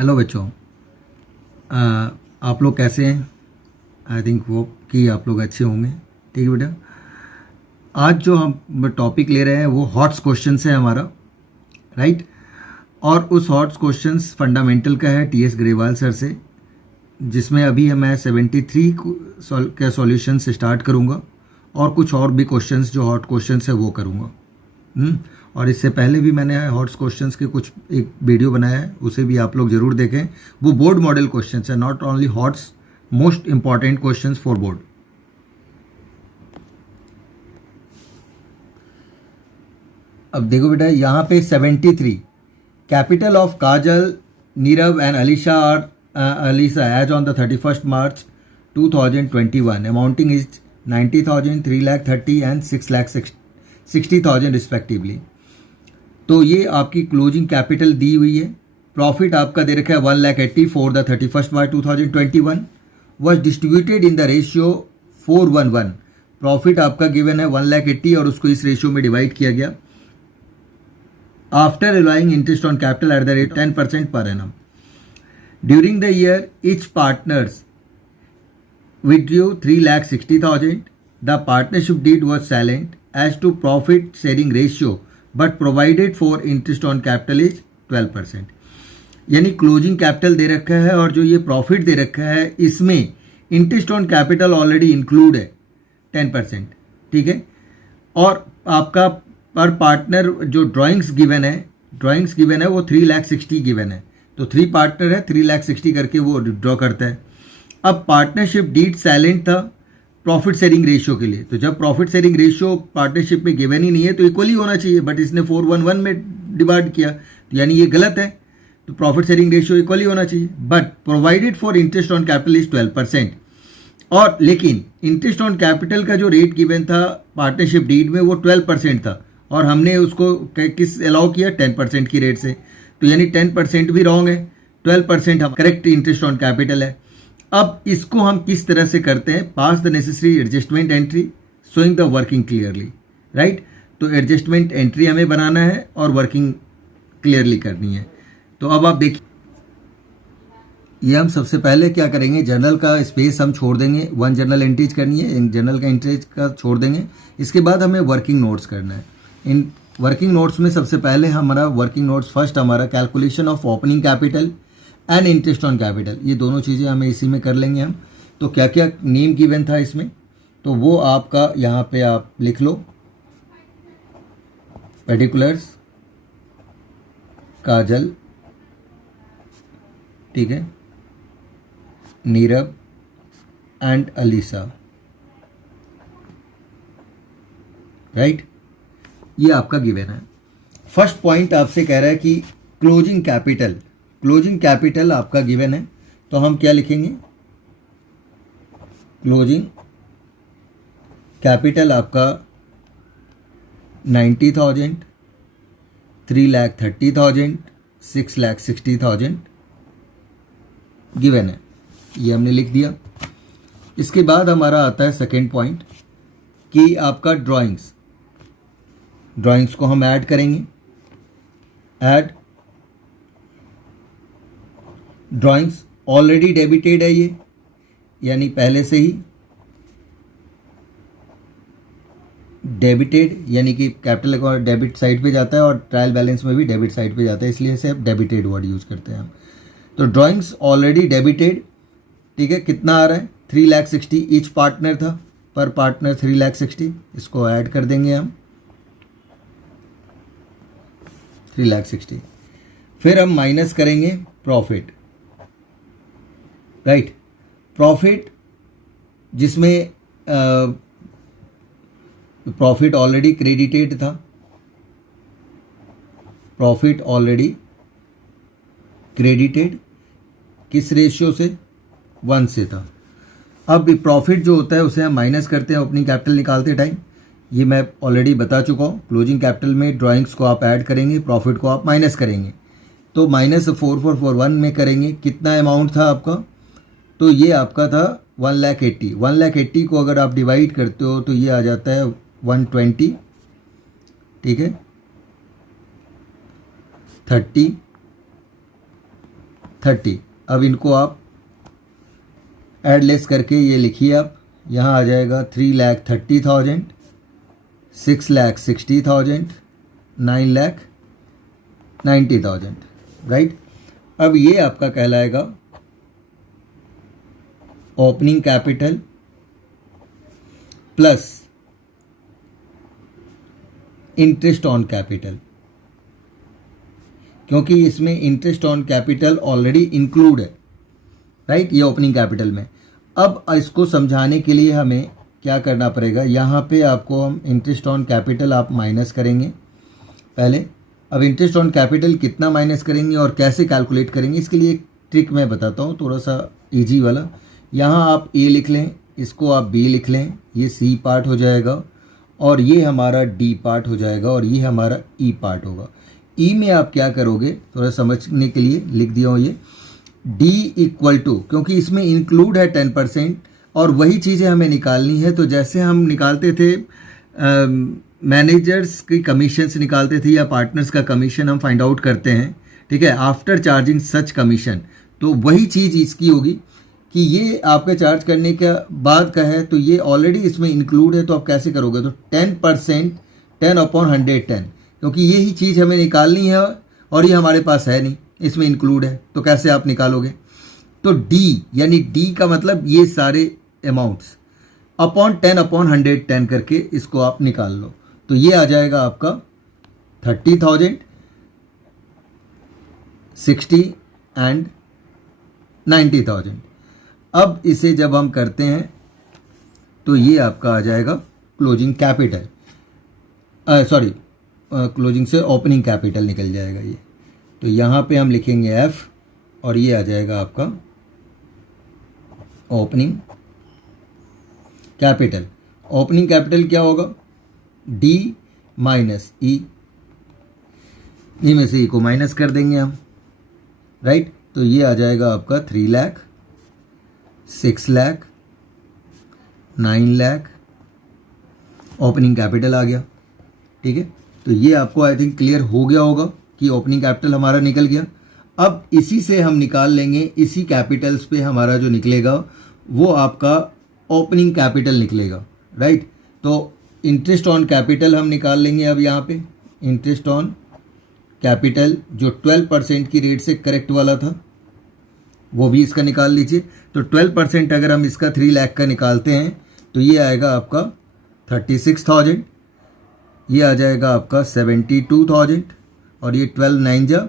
Hello बच्चों। आप लोग कैसे हैं? आई थिंक वो कि आप लोग अच्छे होंगे। ठीक है बेटा, आज जो हम टॉपिक ले रहे हैं वो हॉट्स क्वेश्चंस है हमारा, राइट। और उस हॉट्स क्वेश्चंस फंडामेंटल का है टीएस ग्रेवाल सर से, जिसमें अभी मैं 73 के सॉल्यूशन से स्टार्ट करूँगा और कुछ और भी क्वेश्चंस जो हॉट क्वेश्चंस है वो करूँगा। और इससे पहले भी मैंने हॉट्स क्वेश्चंस के कुछ एक वीडियो बनाया है, उसे भी आप लोग ज़रूर देखें। वो बोर्ड मॉडल क्वेश्चंस है, not only HOTS, most important questions for board. अब देखो बेटा, यहाँ पे 73 capital of Kajal, Nirav and Alisa as on the 31st March 2021 amounting is 90,000, 3,30,000 and 6,60,000 respectively. तो ये आपकी क्लोजिंग कैपिटल दी हुई है। प्रॉफिट आपका दे रखा है 1,80,000 for the 31st March 2021 was distributed in the ratio 4:1:1। Profit आपका गिवन है 1,80,000 और उसको इस रेशियो में डिवाइड किया गया। After allowing interest on capital at the rate 10% per annum during the year, each partners withdrew 3,60,000. The partnership deed was silent as to profit sharing ratio but provided for interest on capital is 12%। यानी closing capital दे रखा है और जो ये profit दे रखा है इसमें interest on capital already include है 10%। ठीक है, और आपका पर पार्टनर जो ड्राइंग्स गिवन है वो 3,60,000 गिवन है। तो 3 पार्टनर है, 3,60,000 करके वो ड्रॉ करता है। अब पार्टनरशिप डीड साइलेंट था प्रॉफिट शेयरिंग रेशियो के लिए, तो जब प्रॉफिट शेयरिंग रेशियो पार्टनरशिप में गिवन ही नहीं है तो इक्वली होना चाहिए, बट इसने 4:1:1 में डिवाइड किया, तो यानी ये गलत है। तो प्रॉफिट शेयरिंग रेशियो इक्वली होना चाहिए, but provided for interest on capital is 12%। और लेकिन इंटरेस्ट ऑन कैपिटल का जो रेट गिवन था पार्टनरशिप डीड में वो 12% था और हमने उसको किस अलाउ किया 10% की रेट से, तो यानी 10% भी रॉन्ग है, 12% हम करेक्ट इंटरेस्ट ऑन कैपिटल है। अब इसको हम किस तरह से करते हैं? Pass the necessary adjustment entry showing the working clearly, right. तो एडजस्टमेंट एंट्री हमें बनाना है और वर्किंग क्लियरली करनी है। तो अब आप देखिए, ये हम सबसे पहले क्या करेंगे, जर्नल का स्पेस हम छोड़ देंगे, 1 जर्नल एंट्रीज करनी है, इन जर्नल का एंट्रीज का छोड़ देंगे। इसके बाद हमें वर्किंग नोट्स करना है। इन वर्किंग नोट्स में सबसे पहले हमारा वर्किंग नोट्स फर्स्ट हमारा calculation of opening capital and interest on capital, ये दोनों चीज़ें हमें इसी में कर लेंगे हम। तो क्या क्या नेम गिवन था इसमें, तो वो आपका यहाँ पे आप लिख लो। पर्टिकुलर्स काजल, ठीक है, नीरव एंड अलीसा, राइट। ये आपका गिवन है। फर्स्ट पॉइंट आपसे कह रहा है कि क्लोजिंग कैपिटल आपका गिवन है, तो हम क्या लिखेंगे? क्लोजिंग कैपिटल आपका 90,000, 3,30,000, 6,60,000 गिवन है, ये हमने लिख दिया। इसके बाद हमारा आता है सेकेंड पॉइंट कि आपका ड्राइंग्स को हम ऐड करेंगे। ऐड ड्राइंग्स ऑलरेडी डेबिटेड है ये, यानी पहले से ही डेबिटेड, यानी कि कैपिटल अकाउंट डेबिट साइड पे जाता है और ट्रायल बैलेंस में भी डेबिट साइड पे जाता है, इसलिए इसे डेबिटेड वर्ड यूज करते हैं हम। तो ड्राइंग्स ऑलरेडी डेबिटेड, ठीक है। कितना आ रहा है? 3,60,000 ईच पार्टनर था, पर पार्टनर 3,60,000, इसको ऐड कर देंगे हम 3,60,000। फिर हम माइनस करेंगे प्रॉफिट, राइट। प्रॉफिट जिसमें प्रॉफिट ऑलरेडी क्रेडिटेड था, प्रॉफिट ऑलरेडी क्रेडिटेड किस रेशियो से? 1 से था। अब प्रॉफिट जो होता है उसे हम माइनस करते हैं अपनी कैपिटल निकालते टाइम, ये मैं ऑलरेडी बता चुका हूँ। क्लोजिंग कैपिटल में ड्राइंग्स को आप ऐड करेंगे, प्रॉफिट को आप माइनस करेंगे, तो -4441 में करेंगे। कितना अमाउंट था आपका? तो ये आपका था 1,80,000। 1,80,000 को अगर आप डिवाइड करते हो तो ये आ जाता है 120, ठीक है, 30 30। अब इनको आप ऐड लेस करके ये लिखिए आप, यहाँ आ जाएगा 3,30,000, 6,60,000, 9,90,000, राइट। अब ये आपका कहलाएगा opening capital plus interest on capital, क्योंकि इसमें interest on capital already include है, राइट, ये ओपनिंग कैपिटल में। अब इसको समझाने के लिए हमें क्या करना पड़ेगा, यहाँ पे आपको हम इंटरेस्ट ऑन कैपिटल आप माइनस करेंगे पहले। अब इंटरेस्ट ऑन कैपिटल कितना माइनस करेंगे और कैसे कैलकुलेट करेंगे, इसके लिए एक ट्रिक मैं बताता हूँ, थोड़ा सा इजी वाला। यहाँ आप ए लिख लें, इसको आप बी लिख लें, ये सी पार्ट हो जाएगा और ये हमारा डी पार्ट हो जाएगा और ये हमारा ई पार्ट होगा। ई में आप क्या करोगे, थोड़ा समझने के लिए लिख दिया हूँ ये, डी इक्वल टू, क्योंकि इसमें इंक्लूड है 10% और वही चीज़ें हमें निकालनी है। तो जैसे हम निकालते थे मैनेजर्स की कमीशंस निकालते थे या पार्टनर्स का कमीशन हम फाइंड आउट करते हैं, ठीक है, आफ्टर चार्जिंग सच कमीशन, तो वही चीज़ इसकी होगी कि ये आपके चार्ज करने के बाद का है तो ये ऑलरेडी इसमें इंक्लूड है। तो आप कैसे करोगे, तो 10%, 10/110, क्योंकि यही चीज़ हमें निकालनी है और ये हमारे पास है नहीं, इसमें इंक्लूड है, तो कैसे आप निकालोगे। तो डी यानी डी का मतलब ये सारे अमाउंट्स अपॉन 10/110 करके इसको आप निकाल लो। तो ये आ जाएगा आपका 30,000, 60 एंड 90,000। अब इसे जब हम करते हैं तो ये आपका आ जाएगा क्लोजिंग कैपिटल, सॉरी क्लोजिंग से ओपनिंग कैपिटल निकल जाएगा ये। तो यहाँ पे हम लिखेंगे एफ और ये आ जाएगा आपका ओपनिंग कैपिटल। ओपनिंग कैपिटल क्या होगा, डी माइनस ई, ई में से ई को माइनस कर देंगे हम, राइट। तो ये आ जाएगा आपका 3 लाख, 6 लाख, 9 लाख, ओपनिंग कैपिटल आ गया, ठीक है। तो ये आपको आई थिंक क्लियर हो गया होगा कि ओपनिंग कैपिटल हमारा निकल गया। अब इसी से हम निकाल लेंगे, इसी कैपिटल्स पे हमारा जो निकलेगा वो आपका ओपनिंग कैपिटल निकलेगा, राइट। तो इंटरेस्ट ऑन कैपिटल हम निकाल लेंगे। अब यहाँ पे इंटरेस्ट ऑन कैपिटल जो 12% की रेट से करेक्ट वाला था वो भी इसका निकाल लीजिए। तो 12% अगर हम इसका 3 लाख का निकालते हैं तो ये आएगा आपका 36,000, ये आ जाएगा आपका 72,000 और ये 12 9 जा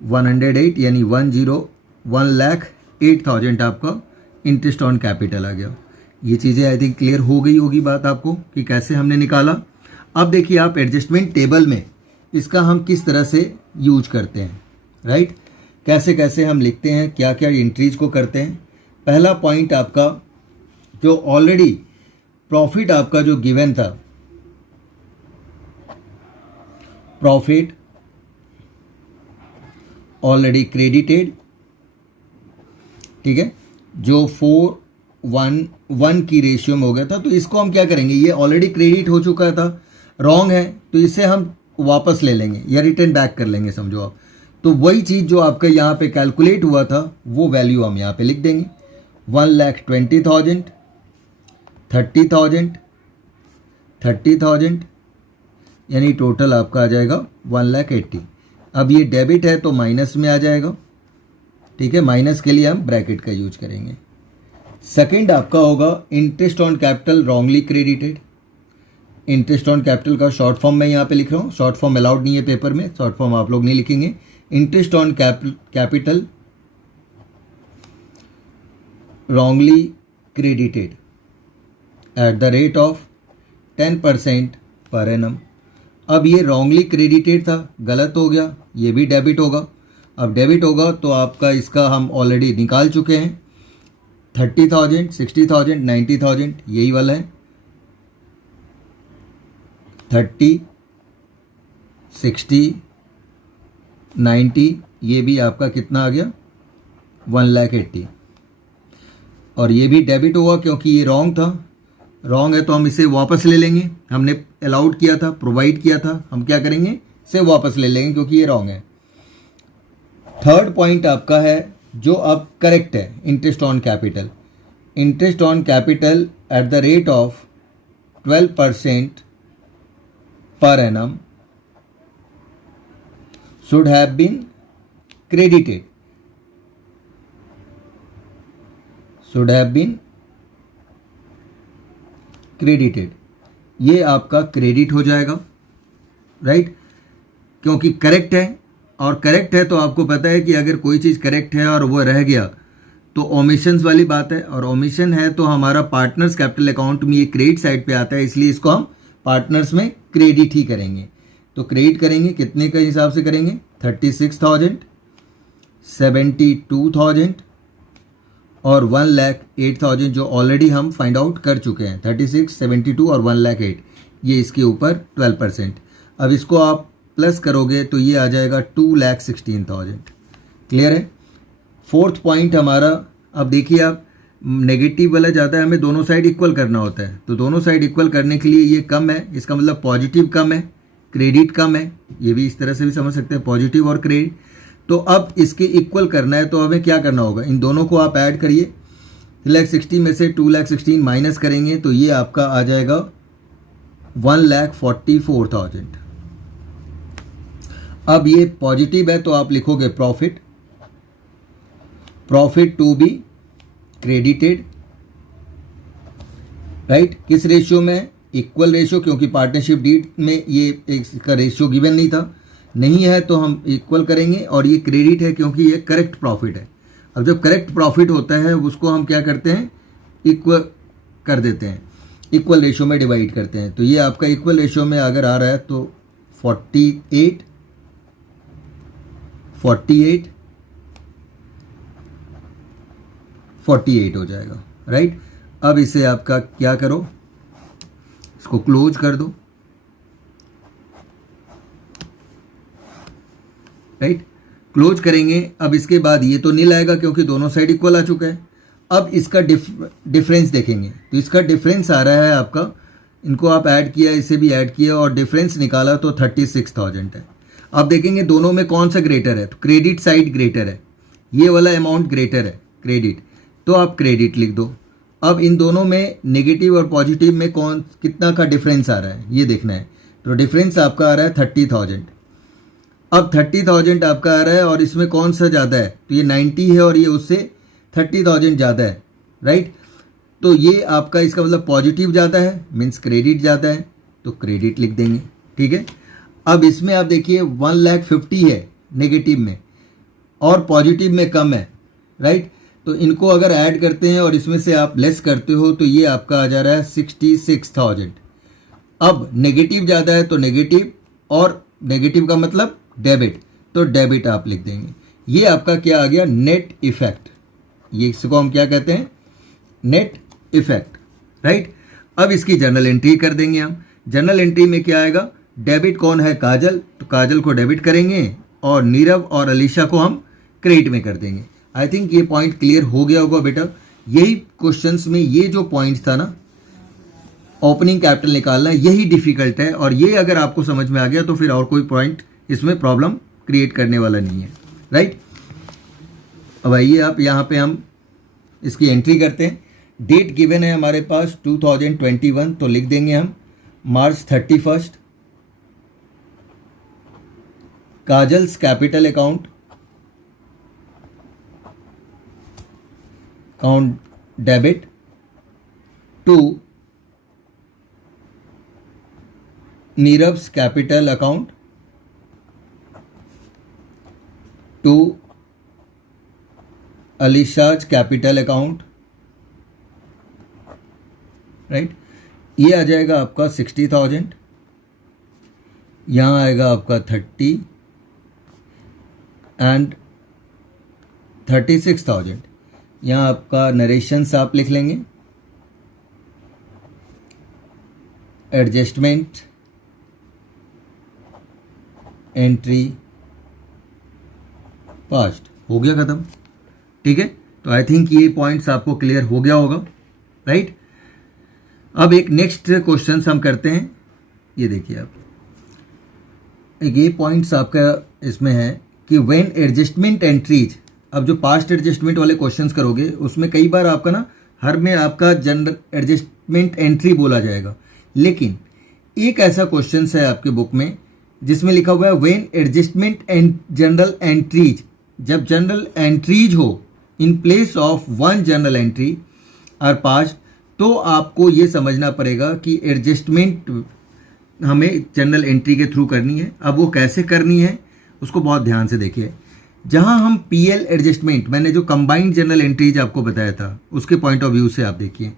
108 यानी 1,08,000 आपका इंटरेस्ट ऑन कैपिटल आ गया। ये चीज़ें आई थिंक क्लियर हो गई होगी बात आपको कि कैसे हमने निकाला। अब देखिए आप एडजस्टमेंट टेबल में इसका हम किस तरह से यूज करते हैं, राइट, कैसे कैसे हम लिखते हैं, क्या क्या एंट्रीज को करते हैं। पहला पॉइंट आपका जो ऑलरेडी प्रॉफिट आपका जो गिवन था, प्रॉफिट ऑलरेडी क्रेडिटेड, ठीक है, जो 4:1 की रेशियो में हो गया था। तो इसको हम क्या करेंगे, ये ऑलरेडी क्रेडिट हो चुका था, रॉन्ग है, तो इसे हम वापस ले लेंगे या रिटर्न बैक कर लेंगे समझो आप। तो वही चीज़ जो आपका यहाँ पे कैलकुलेट हुआ था वो वैल्यू हम यहाँ पे लिख देंगे, 1,20,000, 30,000, 30,000 यानी टोटल आपका आ जाएगा 1,80,000। अब ये डेबिट है तो माइनस में आ जाएगा, ठीक है, माइनस के लिए हम ब्रैकेट का यूज करेंगे। सेकंड आपका होगा interest on capital wrongly credited. Interest on capital का शॉर्ट फॉर्म मैं यहाँ पे लिख रहा हूँ, शॉर्ट फॉर्म अलाउड नहीं है पेपर में, शॉर्ट फॉर्म आप लोग नहीं लिखेंगे। Interest on capital wrongly credited at the rate of 10% per annum. अब ये रॉन्गली क्रेडिटेड था, गलत हो गया, ये भी डेबिट होगा। अब डेबिट होगा तो आपका इसका हम ऑलरेडी निकाल चुके हैं, 30,000, 60,000, 90,000 यही वाला है, 30, 60, 90 ये भी आपका कितना आ गया 1,80,000 और ये भी डेबिट होगा क्योंकि ये रॉन्ग था, रॉन्ग है तो हम इसे वापस ले लेंगे। हमने अलाउड किया था, प्रोवाइड किया था, हम क्या करेंगे इसे वापस ले लेंगे क्योंकि ये रॉन्ग है। थर्ड पॉइंट आपका है जो अब करेक्ट है, interest on capital, interest on capital at the rate of 12% per annum should have been credited, should have been credited, ये आपका क्रेडिट हो जाएगा, राइट, क्योंकि करेक्ट है, और करेक्ट है तो आपको पता है कि अगर कोई चीज़ करेक्ट है और वो रह गया तो ओमिशंस वाली बात है, और ओमिशन है तो हमारा पार्टनर्स कैपिटल अकाउंट में ये क्रेडिट साइड पे आता है, इसलिए इसको हम पार्टनर्स में क्रेडिट ही करेंगे। तो क्रेडिट करेंगे कितने के हिसाब से करेंगे, 36,000, 72,000 और 1,08,000 जो ऑलरेडी हम फाइंड आउट कर चुके हैं, 36, 72 और 1,08,000, ये इसके ऊपर 12%। अब इसको आप प्लस करोगे तो ये आ जाएगा 2,16,000। क्लियर है। फोर्थ पॉइंट हमारा, अब देखिए आप, नेगेटिव वाला जाता है, हमें दोनों साइड इक्वल करना होता है, तो दोनों साइड इक्वल करने के लिए ये कम है, इसका मतलब पॉजिटिव कम है, क्रेडिट कम है, ये भी इस तरह से भी समझ सकते हैं, पॉजिटिव और क्रेडिट। तो अब इसके इक्वल करना है तो हमें क्या करना होगा, इन दोनों को आप ऐड करिए, 3,60,000 में से 2,16,000 माइनस करेंगे तो ये आपका आ जाएगा 1,44,000। अब ये पॉजिटिव है तो आप लिखोगे profit, profit to be credited, right, किस रेशियो में, इक्वल रेशियो, क्योंकि पार्टनरशिप डीड में ये इसका रेशियो गिवन नहीं था, नहीं है तो हम इक्वल करेंगे, और ये क्रेडिट है क्योंकि ये करेक्ट प्रॉफिट है। अब जब करेक्ट प्रॉफिट होता है उसको हम क्या करते हैं, इक्वल कर देते हैं, इक्वल रेशियो में डिवाइड करते हैं। तो ये आपका इक्वल रेशियो में अगर आ रहा है तो 48 हो जाएगा, राइट। अब इसे आपका क्या करो, इसको क्लोज कर दो, राइट, क्लोज करेंगे। अब इसके बाद ये तो नील आएगा क्योंकि दोनों साइड इक्वल आ चुका है। अब इसका डिफरेंस देखेंगे तो इसका डिफरेंस आ रहा है आपका, इनको आप ऐड किया, इसे भी ऐड किया और डिफरेंस निकाला तो 36,000 है। अब देखेंगे दोनों में कौन सा ग्रेटर है, तो क्रेडिट साइड ग्रेटर है, ये वाला अमाउंट ग्रेटर है क्रेडिट, तो आप क्रेडिट लिख दो। अब इन दोनों में नेगेटिव और पॉजिटिव में कौन कितना का डिफरेंस आ रहा है ये देखना है, तो डिफरेंस आपका आ रहा है 30,000। अब 30,000 आपका आ रहा है और इसमें कौन सा ज़्यादा है, तो ये 90 है और ये उससे 30,000 ज़्यादा है, राइट। तो ये आपका इसका मतलब पॉजिटिव ज़्यादा है, मीन्स क्रेडिट ज़्यादा है, तो क्रेडिट लिख देंगे, ठीक है। अब इसमें आप देखिए 1,50,000 है नेगेटिव में और पॉजिटिव में कम है, राइट। तो इनको अगर ऐड करते हैं और इसमें से आप लेस करते हो तो ये आपका आ जा रहा है 66,000। अब नेगेटिव ज़्यादा है तो नेगेटिव, और नेगेटिव का मतलब डेबिट, तो डेबिट आप लिख देंगे। ये आपका क्या आ गया, नेट इफेक्ट, ये इसको हम क्या कहते हैं, नेट इफेक्ट, राइट। अब इसकी जर्नल एंट्री कर देंगे हम। जर्नल एंट्री में क्या आएगा, डेबिट कौन है, काजल, तो काजल को डेबिट करेंगे और नीरव और अलीशा को हम क्रेडिट में कर देंगे। आई थिंक ये पॉइंट क्लियर हो गया होगा बेटा। यही क्वेश्चंस में ये जो पॉइंट था ना, ओपनिंग कैपिटल निकालना, यही डिफिकल्ट है, और ये अगर आपको समझ में आ गया तो फिर और कोई पॉइंट इसमें प्रॉब्लम क्रिएट करने वाला नहीं है, राइट। अब आइए आप यहाँ पे हम इसकी एंट्री करते हैं। डेट गिवन है हमारे पास 2021, तो लिख देंगे हम March 31। Kajal's capital account debit to Nirav's capital account to Alisha's capital account, right. ये आ जाएगा आपका 60,000, यहाँ आएगा आपका 30 एंड 36,000। यहाँ आपका नरेशंस आप लिख लेंगे, एडजस्टमेंट एंट्री पास्ट, हो गया ख़त्म, ठीक है। तो आई थिंक ये पॉइंट्स आपको क्लियर हो गया होगा, राइट। अब एक नेक्स्ट क्वेश्चन हम करते हैं। ये देखिए आप, एक ये पॉइंट्स आपका इसमें है कि व्हेन एडजस्टमेंट एंट्रीज अब जो पास्ट एडजस्टमेंट वाले क्वेश्चंस करोगे उसमें कई बार आपका ना हर में आपका जनरल एडजस्टमेंट एंट्री बोला जाएगा, लेकिन एक ऐसा क्वेश्चन है आपके बुक में जिसमें लिखा हुआ है when adjustment and general entries, जब जनरल एंट्रीज हो in place of one general entry are passed, तो आपको ये समझना पड़ेगा कि एडजस्टमेंट हमें जनरल एंट्री के थ्रू करनी है। अब वो कैसे करनी है उसको बहुत ध्यान से देखिए। जहां हम पीएल एडजस्टमेंट, मैंने जो कंबाइंड जनरल एंट्रीज आपको बताया था उसके पॉइंट ऑफ व्यू से आप देखिए,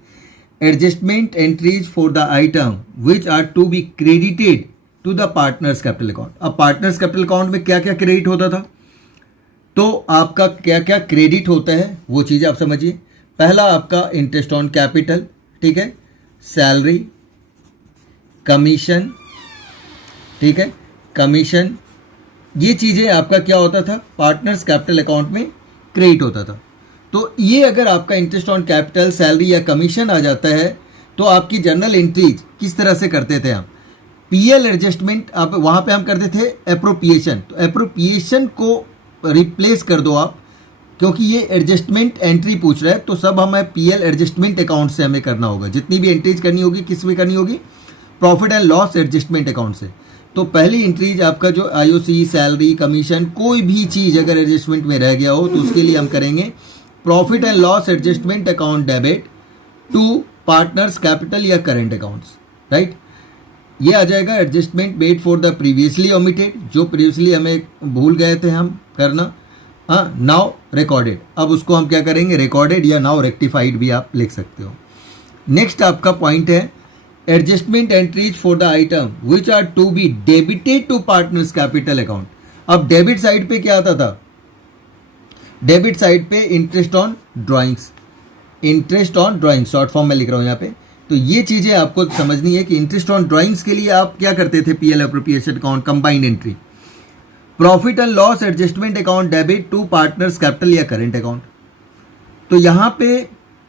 adjustment entries for the item which are to be credited to the partners capital account. अब पार्टनर्स कैपिटल अकाउंट में क्या क्या क्रेडिट होता था, तो आपका क्या क्या क्रेडिट होता है वो चीज़ आप समझिए। पहला आपका इंटरेस्ट ऑन कैपिटल, ठीक है, सैलरी, कमीशन, ठीक है, कमीशन, ये चीज़ें आपका क्या होता था, पार्टनर्स कैपिटल अकाउंट में क्रेडिट होता था। तो ये अगर आपका इंटरेस्ट ऑन कैपिटल, सैलरी या कमीशन आ जाता है तो आपकी जर्नल एंट्रीज किस तरह से करते थे हम, पीएल एडजस्टमेंट, आप वहाँ पे हम करते थे एप्रोप्रिएशन, तो एप्रोप्रिएशन को रिप्लेस कर दो आप, क्योंकि ये एडजस्टमेंट एंट्री पूछ रहा है तो सब हमें पीएल एडजस्टमेंट अकाउंट से हमें करना होगा। जितनी भी एंट्रीज करनी होगी किस में करनी होगी, profit and loss adjustment account से। तो पहली एंट्रीज आपका जो आईओसी, सैलरी, कमीशन, कोई भी चीज़ अगर एडजस्टमेंट में रह गया हो तो उसके लिए हम करेंगे profit and loss adjustment account debit to partners capital या करेंट अकाउंट्स, राइट। ये आ जाएगा adjustment made for the previously omitted, जो प्रीवियसली हमें भूल गए थे हम करना, हाँ, नाउ रिकॉर्डेड। अब उसको हम क्या करेंगे, रिकॉर्डेड या नाउ रेक्टिफाइड भी आप लिख सकते हो। नेक्स्ट आपका पॉइंट है adjustment entries for the item which are to be debited to partners capital account. अब डेबिट साइड पे क्या आता था, डेबिट साइड पे interest on drawings, interest on drawings short form में लिख रहा हूँ यहाँ पे। तो ये चीज़ें आपको समझनी है कि इंटरेस्ट ऑन ड्राइंग्स के लिए आप क्या करते थे, PL appropriation account combined entry, profit and loss adjustment account debit to partners capital या करेंट अकाउंट। तो यहाँ पे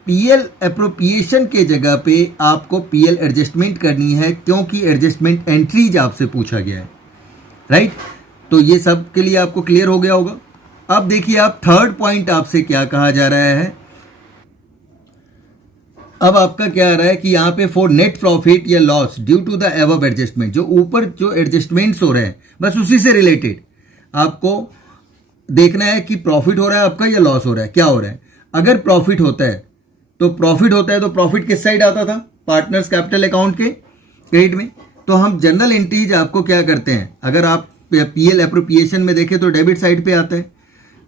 पीएल एप्रोप्रिएशन के जगह पे आपको पीएल एडजस्टमेंट करनी है, क्योंकि एडजस्टमेंट एंट्रीज आपसे पूछा गया है, राइट। तो ये सब के लिए आपको क्लियर हो गया होगा। अब देखिए आप थर्ड पॉइंट आपसे क्या कहा जा रहा है, अब आपका क्या आ रहा है कि यहाँ पे फॉर नेट प्रॉफिट या loss due to the above adjustment, जो ऊपर जो एडजस्टमेंट्स हो रहे हैं बस उसी से रिलेटेड आपको देखना है कि प्रॉफिट हो रहा है आपका या लॉस हो रहा है, क्या हो रहा है। अगर प्रॉफिट होता है तो प्रॉफिट किस साइड आता था, पार्टनर्स कैपिटल अकाउंट के क्रेडिट में। तो हम जनरल एंट्रीज आपको क्या करते हैं, अगर आप पीएल एप्रोप्रिएशन में देखें तो डेबिट साइड पे आता है,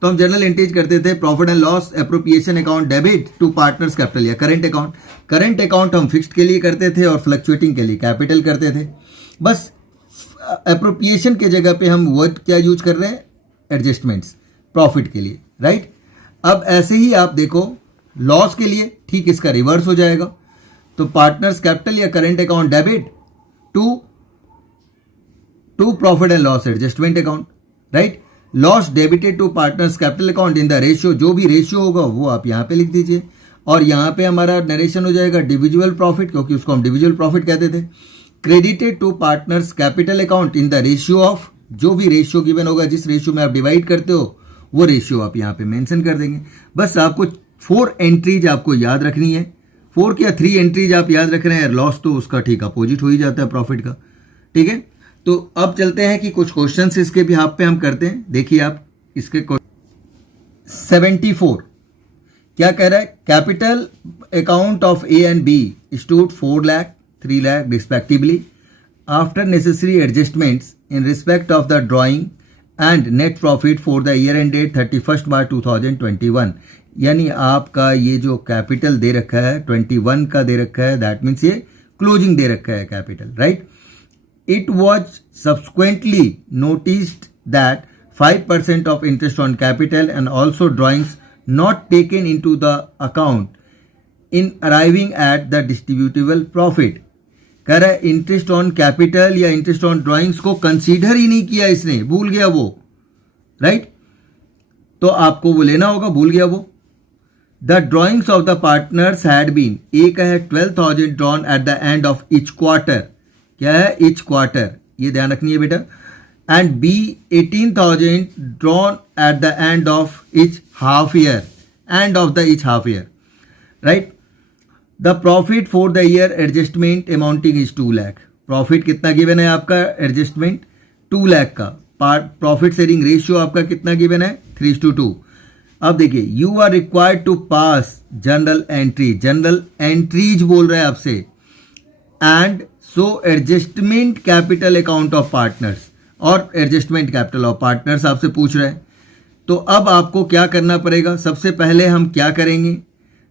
तो हम जनरल एंट्रीज करते थे profit and loss appropriation account debit to partners capital या करेंट अकाउंट। करेंट अकाउंट हम फिक्स्ड के लिए करते थे और फ्लक्चुएटिंग के लिए कैपिटल करते थे। बस एप्रोप्रिएशन के जगह पे हम वर्ड क्या यूज कर रहे हैं, एडजस्टमेंट्स प्रॉफिट के लिए, राइट। अब ऐसे ही आप देखो लॉस के लिए ठीक इसका रिवर्स हो जाएगा, तो पार्टनर्स कैपिटल या current account debit to profit and loss adjustment account, right. Loss debited to partners capital account in the ratio, जो भी रेशियो होगा वो आप यहाँ पे लिख दीजिए, और यहाँ पे हमारा नरेशन हो जाएगा डिविजुअल प्रॉफिट, क्योंकि उसको हम डिविजुअल प्रॉफिट कहते थे। Credited to partners capital account in the ratio of, जो भी रेशियो गिवन होगा, जिस रेशियो में आप डिवाइड करते हो वो रेशियो आप यहाँ पे मेंशन कर देंगे। बस आपको 4 एंट्रीज आपको याद रखनी है, 4 या 3 एंट्रीज आप याद रख रहे हैं, लॉस तो उसका ठीक अपोजिट हो ही जाता है प्रॉफिट का, ठीक है। तो अब चलते हैं कि कुछ क्वेश्चंस इसके भी हाथ पे हम करते हैं। देखिए आप इसके 74 क्या कह रहा है, capital account of A and B stood 4 lakh 3 lakh respectively after necessary adjustments in respect of the drawing and net profit for the year end date 31 March 2021। यानी आपका ये जो कैपिटल दे रखा है 21 का दे रखा है, दैट मीन्स ये क्लोजिंग दे रखा है capital, right. It was subsequently noticed that 5% of interest on capital and also drawings not taken into the account in arriving at the distributable profit। कह रहा है इंटरेस्ट ऑन कैपिटल या interest on drawings को consider ही नहीं किया इसने, भूल गया वो, राइट। तो आपको वो लेना होगा, भूल गया वो। The drawings of the partners had been, एक है 12,000 drawn at the end of each quarter, क्या है ईच क्वार्टर, ये ध्यान रखनी है बेटा। and B 18,000 drawn at the end of each half year, right? The profit for the year adjustment amounting is 2 lakh. Profit कितना गिवन है आपका एडजस्टमेंट 2 लाख का. प्रॉफिट शेयरिंग रेशियो आपका कितना गिवन है 3:2. अब देखिए you are required to pass general entries बोल रहा है आपसे and so adjustment capital account of partners और एडजस्टमेंट कैपिटल ऑफ पार्टनर्स आपसे पूछ रहे हैं. तो अब आपको क्या करना पड़ेगा, सबसे पहले हम क्या करेंगे,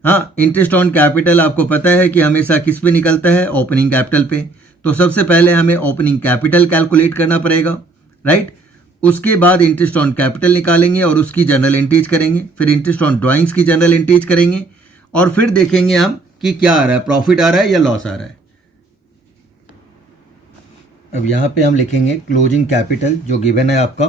हाँ इंटरेस्ट ऑन कैपिटल आपको पता है कि हमेशा किस पे निकलता है, ओपनिंग कैपिटल पे. तो सबसे पहले हमें ओपनिंग कैपिटल कैलकुलेट करना पड़ेगा, राइट. उसके बाद इंटरेस्ट ऑन कैपिटल निकालेंगे और उसकी जनरल एंट्रीज करेंगे, फिर इंटरेस्ट ऑन ड्राइंग्स की जनरल एंट्रीज करेंगे और फिर देखेंगे हम कि क्या आ रहा है, प्रॉफिट आ रहा है या लॉस आ रहा है. अब यहाँ पे हम लिखेंगे क्लोजिंग कैपिटल जो गिवन है आपका,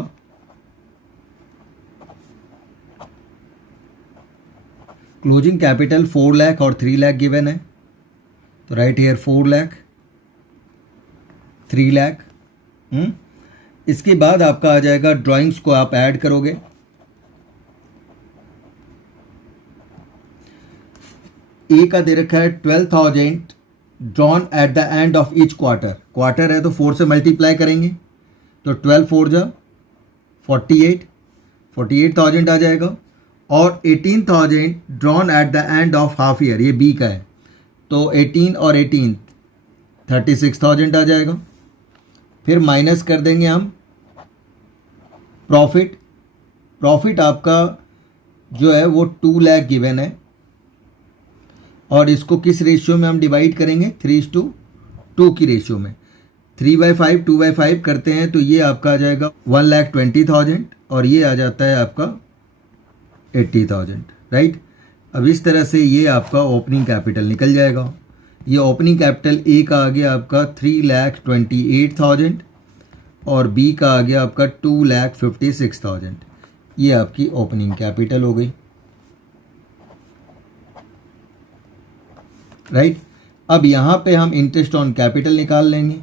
क्लोजिंग कैपिटल 4 लाख और 3 लाख गिवन है. तो राइट हियर 4 लाख 3 लाख. इसके बाद आपका आ जाएगा ड्राइंग्स को आप ऐड करोगे. ए का दे रखा है 12,000 drawn at the end of each quarter है तो 4 से मल्टीप्लाई करेंगे तो 12 4 जा 48,000 आ जाएगा. और 18,000 drawn at the end of half year, ये बी का है तो 18 और 18 36,000 आ जाएगा. फिर माइनस कर देंगे हम प्रॉफिट आपका जो है वो 2 लाख गिवन है और इसको किस रेशियो में हम डिवाइड करेंगे 3:2 की रेशियो में. 3/5 2/5 करते हैं तो ये आपका आ जाएगा 1,20,000 और ये आ जाता है आपका 80,000, राइट. अब इस तरह से ये आपका ओपनिंग कैपिटल निकल जाएगा. ये ओपनिंग कैपिटल ए का आ गया आपका 3,28,000 और बी का आ गया आपका 2,56,000. ये आपकी ओपनिंग कैपिटल हो गई, राइट. अब यहाँ पे हम इंटरेस्ट ऑन कैपिटल निकाल लेंगे.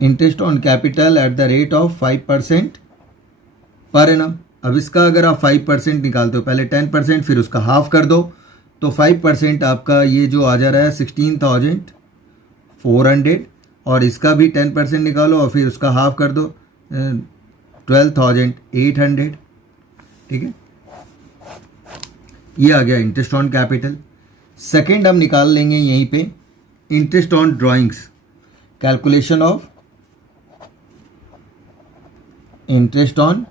Interest on capital at the rate of 5% per annum. अब इसका अगर आप 5% निकालते हो, पहले 10% फिर उसका हाफ कर दो तो 5% आपका ये जो आ जा रहा है 16,400 और इसका भी 10% निकालो और फिर उसका हाफ कर दो 12,800. ठीक है, ये आ गया इंटरेस्ट ऑन कैपिटल. सेकेंड हम निकाल लेंगे यहीं पे interest on drawings, calculation of interest on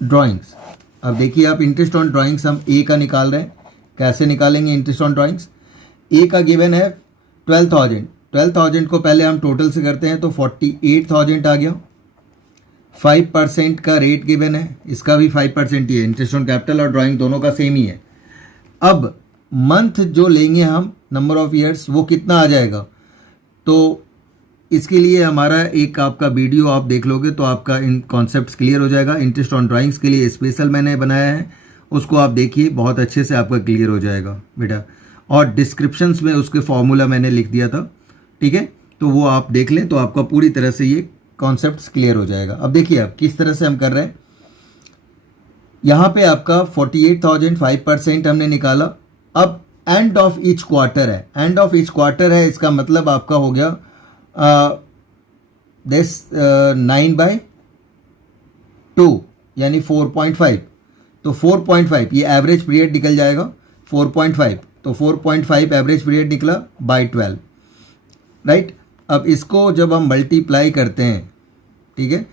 drawings. अब देखिए आप इंटरेस्ट ऑन ड्राइंग्स हम ए का निकाल रहे हैं. कैसे निकालेंगे इंटरेस्ट ऑन ड्राइंग्स? ए का गिवन है 12,000 को पहले हम टोटल से करते हैं तो 48,000 आ गया. 5% का रेट गिवन है, इसका भी 5% ही है. इंटरेस्ट ऑन कैपिटल और ड्राइंग दोनों का सेम ही है. अब मंथ जो लेंगे हम नंबर ऑफ ईयर्स वो कितना आ जाएगा, तो इसके लिए हमारा एक आपका वीडियो आप देख लोगे तो आपका इन कॉन्सेप्ट्स क्लियर हो जाएगा. इंटरेस्ट ऑन ड्राइंग्स के लिए स्पेशल मैंने बनाया है, उसको आप देखिए, बहुत अच्छे से आपका क्लियर हो जाएगा बेटा. और डिस्क्रिप्शंस में उसके फॉर्मूला मैंने लिख दिया था, ठीक है, तो वो आप देख लें तो आपका पूरी तरह से ये कॉन्सेप्ट्स क्लियर हो जाएगा. अब देखिए आप किस तरह से हम कर रहे हैं. यहाँ पे आपका 48,000 5% हमने निकाला. अब एंड ऑफ ईच क्वार्टर है, एंड ऑफ ईच क्वार्टर है, इसका मतलब आपका हो गया दिस 9/2 यानी 4.5. तो 4.5 ये एवरेज पीरियड निकल जाएगा 4.5. तो 4.5 एवरेज पीरियड निकला बाय 12, राइट. अब इसको जब हम मल्टीप्लाई करते हैं, ठीक है,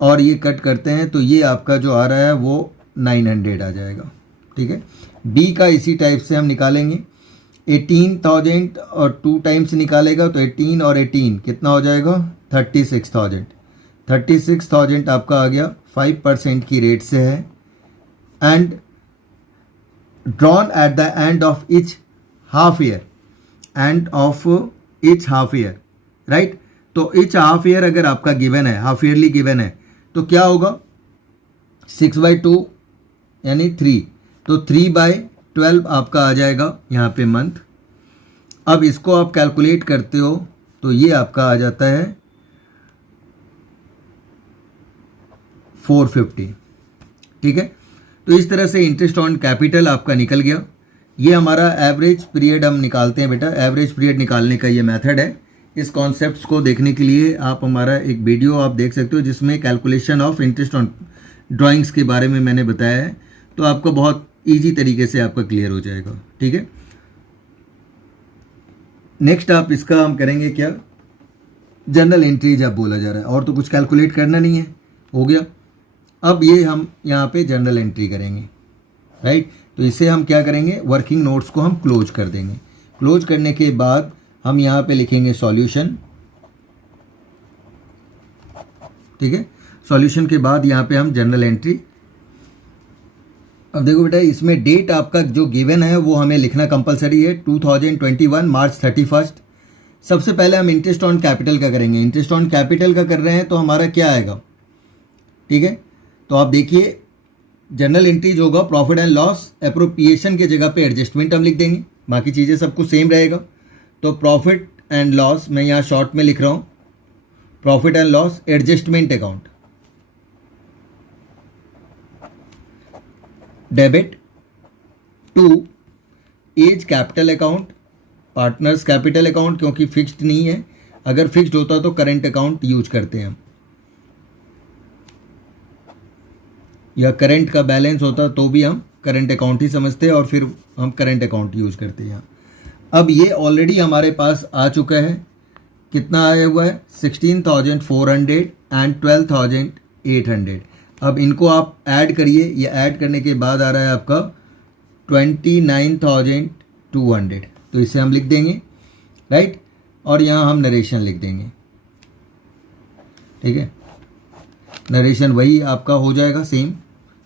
और ये कट करते हैं तो ये आपका जो आ रहा है वो 900 आ जाएगा. ठीक है, बी का इसी टाइप से हम निकालेंगे. 18,000 और 2 टाइम्स निकालेगा तो 18 और 18 कितना हो जाएगा 36,000. 36,000 आपका आ गया 5% की रेट से है and drawn at the end of each half year, and of each half year, right. तो ईच हाफ ईयर अगर आपका गिवन है, हाफ ईयरली गिवन है, तो क्या होगा 6/2 यानी 3, तो 3/12 आपका आ जाएगा यहाँ पे मंथ. अब इसको आप कैलकुलेट करते हो तो ये आपका आ जाता है 450। ठीक है, तो इस तरह से इंटरेस्ट ऑन कैपिटल आपका निकल गया। ये हमारा एवरेज पीरियड हम निकालते हैं बेटा, एवरेज पीरियड निकालने का ये मेथड है। इस कॉन्सेप्ट्स को देखने के लिए आप हमारा एक वीडियो आप देख सकते हो जिसमें calculation of interest on drawings के बारे में मैंने बताया है, तो आपको बहुत ईजी तरीके से आपका क्लियर हो जाएगा। ठीक है, नेक्स्ट आप इसका हम करेंगे क्या, जर्नल एंट्रीज आप बोला जा रहा है, और तो कुछ कैलकुलेट करना नहीं है, हो गया। अब ये हम यहाँ पे जर्नल एंट्री करेंगे, राइट। तो इसे हम क्या करेंगे, वर्किंग नोट्स को हम क्लोज कर देंगे। क्लोज करने के बाद हम यहाँ पे लिखेंगे सॉल्यूशन। ठीक है, सॉल्यूशन के बाद यहाँ पे हम जर्नल एंट्री। अब देखो बेटा, इसमें डेट आपका जो गिवन है वो हमें लिखना कंपलसरी है, 2021 मार्च 31। सबसे पहले हम इंटरेस्ट ऑन कैपिटल का करेंगे। इंटरेस्ट ऑन कैपिटल का कर रहे हैं तो हमारा क्या आएगा, ठीक है। तो आप देखिए जर्नल एंट्रीज होगा, प्रॉफिट एंड लॉस, एप्रोप्रिएशन के जगह पे एडजस्टमेंट हम लिख देंगे, बाकी चीज़ें सब कुछ सेम रहेगा। तो प्रॉफिट एंड लॉस मैं यहाँ शॉर्ट में लिख रहा हूँ, profit and loss adjustment account, debit to as capital account, partners capital account, क्योंकि फिक्स्ड नहीं है, अगर फिक्स्ड होता तो करंट अकाउंट यूज करते हैं हम, या करंट का बैलेंस होता तो भी हम करंट अकाउंट ही समझते हैं और फिर हम करंट अकाउंट यूज करते हैं। अब ये ऑलरेडी हमारे पास आ चुका है, कितना आया हुआ है, 16,400 एंड 12,800। अब इनको आप ऐड करिए, ये ऐड करने के बाद आ रहा है आपका 29,200। तो इसे हम लिख देंगे, राइट, और यहाँ हम नरेशन लिख देंगे। ठीक है, नरेशन वही आपका हो जाएगा, सेम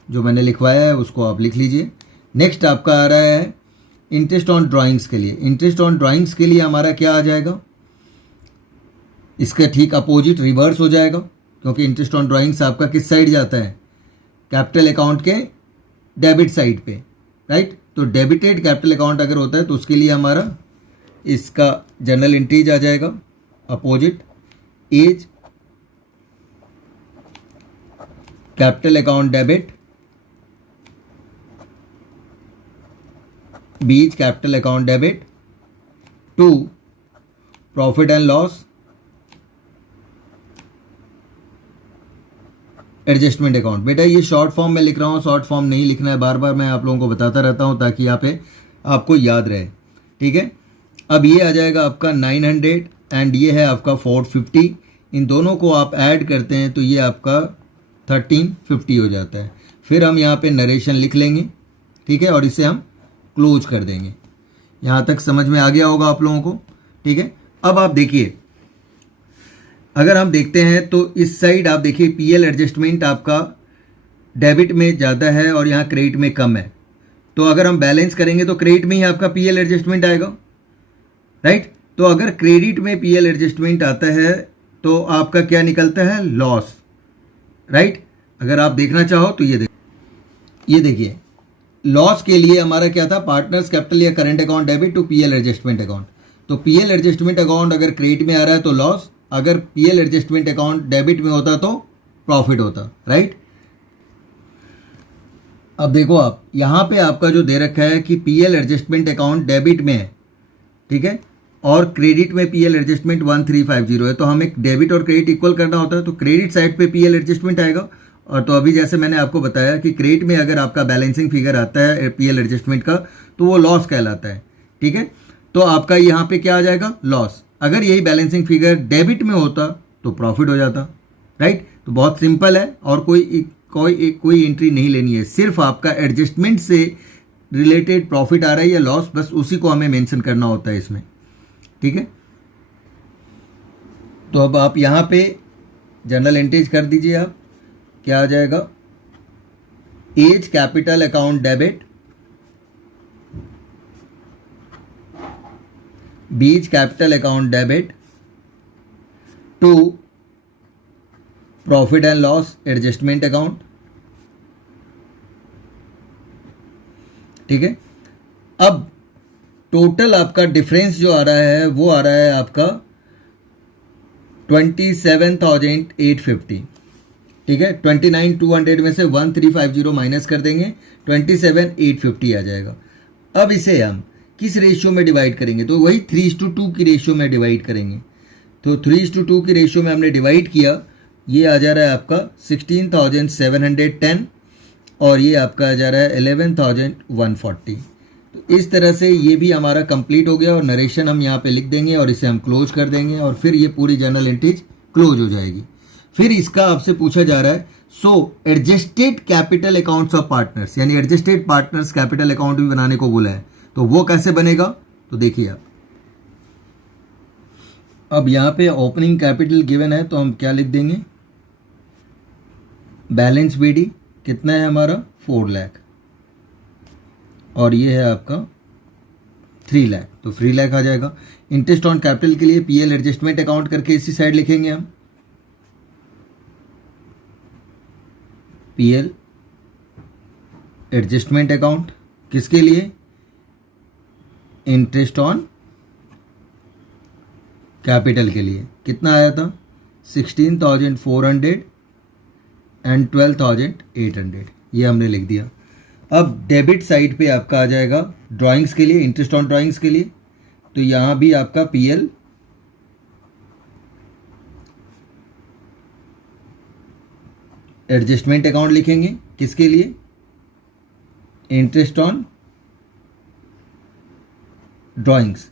जो मैंने लिखवाया है उसको आप लिख लीजिए। नेक्स्ट आपका आ रहा है इंटरेस्ट ऑन ड्राइंग्स के लिए। इंटरेस्ट ऑन ड्राइंग्स के लिए हमारा क्या आ जाएगा, इसका ठीक अपोजिट रिवर्स हो जाएगा, क्योंकि इंटरेस्ट ऑन ड्राइंग्स आपका किस साइड जाता है, कैपिटल अकाउंट के डेबिट साइड पे, राइट। तो डेबिटेड कैपिटल अकाउंट अगर होता है तो उसके लिए हमारा इसका जर्नल एंट्रीज आ जाएगा, opposite as capital account debit, beach capital account debit to profit and loss adjustment account. बेटा ये शॉर्ट फॉर्म में लिख रहा हूँ, शॉर्ट फॉर्म नहीं लिखना है, बार बार मैं आप लोगों को बताता रहता हूँ ताकि यहाँ पे आपको याद रहे। ठीक है, अब ये आ जाएगा आपका 900 एंड ये है आपका 450। इन दोनों को आप ऐड करते हैं तो ये आपका 1350 हो जाता है। फिर हम यहाँ पे नरेशन लिख लेंगे, ठीक है, और इसे हम क्लोज कर देंगे। यहाँ तक समझ में आ गया होगा आप लोगों को। ठीक है, अब आप देखिए, अगर हम देखते हैं तो इस साइड आप देखिए पीएल एडजस्टमेंट आपका डेबिट में ज़्यादा है और यहाँ क्रेडिट में कम है। तो अगर हम बैलेंस करेंगे तो क्रेडिट में ही आपका पीएल एडजस्टमेंट आएगा, राइट। तो अगर क्रेडिट में पीएल एडजस्टमेंट आता है तो आपका क्या निकलता है, लॉस, राइट। अगर आप देखना चाहो तो ये देखिए लॉस के लिए हमारा क्या था, पार्टनर्स कैपिटल या current account debit to PL adjustment account. तो पीएल एडजस्टमेंट अकाउंट अगर क्रेडिट में आ रहा है तो लॉस, अगर पीएल एडजस्टमेंट अकाउंट डेबिट में होता तो प्रॉफिट होता, राइट। अब देखो आप यहाँ पे आपका जो दे रखा है कि पीएल एडजस्टमेंट अकाउंट डेबिट में है, ठीक है, और क्रेडिट में पीएल एडजस्टमेंट 1350 है। तो हमें डेबिट और क्रेडिट इक्वल करना होता है, तो क्रेडिट साइड पे पीएल एडजस्टमेंट आएगा। और तो अभी जैसे मैंने आपको बताया कि क्रेडिट में अगर आपका बैलेंसिंग फिगर आता है पीएल एडजस्टमेंट का तो वो लॉस कहलाता है, ठीक है। तो आपका यहाँ पे क्या आ जाएगा, लॉस। अगर यही बैलेंसिंग फिगर डेबिट में होता तो प्रॉफिट हो जाता, राइट। तो बहुत सिंपल है और कोई एंट्री नहीं लेनी है, सिर्फ आपका एडजस्टमेंट से रिलेटेड प्रॉफिट आ रहा है या लॉस, बस उसी को हमें मेंशन करना होता है इसमें, ठीक है। तो अब आप यहाँ पे जर्नल एंट्रीज कर दीजिए, आप क्या आ जाएगा, as capital account debit, beach capital account debit to profit and loss adjustment account, ठीक है। अब टोटल आपका डिफरेंस जो आ रहा है वो आ रहा है आपका 27,850, ठीक है। 29,200 में से 1350 माइनस कर देंगे, 27,850 आ जाएगा। अब इसे हम किस रेशियो में डिवाइड करेंगे, तो वही 3:2 की रेशियो में डिवाइड करेंगे। तो 3:2 की रेशियो में हमने डिवाइड किया, ये आ जा रहा है आपका 16,710 और ये आपका आ जा रहा है 11,140। तो इस तरह से ये भी हमारा कंप्लीट हो गया और नरेशन हम यहाँ पे लिख देंगे और इसे हम क्लोज कर देंगे और फिर ये पूरी जर्नल एंट्रीज क्लोज हो जाएगी। फिर इसका आपसे पूछा जा रहा है adjusted capital accounts of partners, यानी एडजस्टेड पार्टनर्स कैपिटल अकाउंट भी बनाने को बोला है, तो वो कैसे बनेगा, तो देखिए आप। अब यहाँ पे ओपनिंग कैपिटल गिवन है तो हम क्या लिख देंगे, बैलेंस बीडी कितना है हमारा 4 लाख और ये है आपका 3 लाख, तो 3 लाख आ जाएगा। इंटरेस्ट ऑन कैपिटल के लिए पीएल एडजस्टमेंट अकाउंट करके इसी साइड लिखेंगे हम, पीएल एडजस्टमेंट अकाउंट किसके लिए, इंटरेस्ट ऑन कैपिटल के लिए। कितना आया था 16,400 एंड 12,800, ये हमने लिख दिया। अब डेबिट साइड पे आपका आ जाएगा ड्राइंग्स के लिए, इंटरेस्ट ऑन ड्राइंग्स के लिए, तो यहाँ भी आपका पीएल एडजस्टमेंट अकाउंट लिखेंगे किसके लिए, इंटरेस्ट ऑन ड्राइंग्स।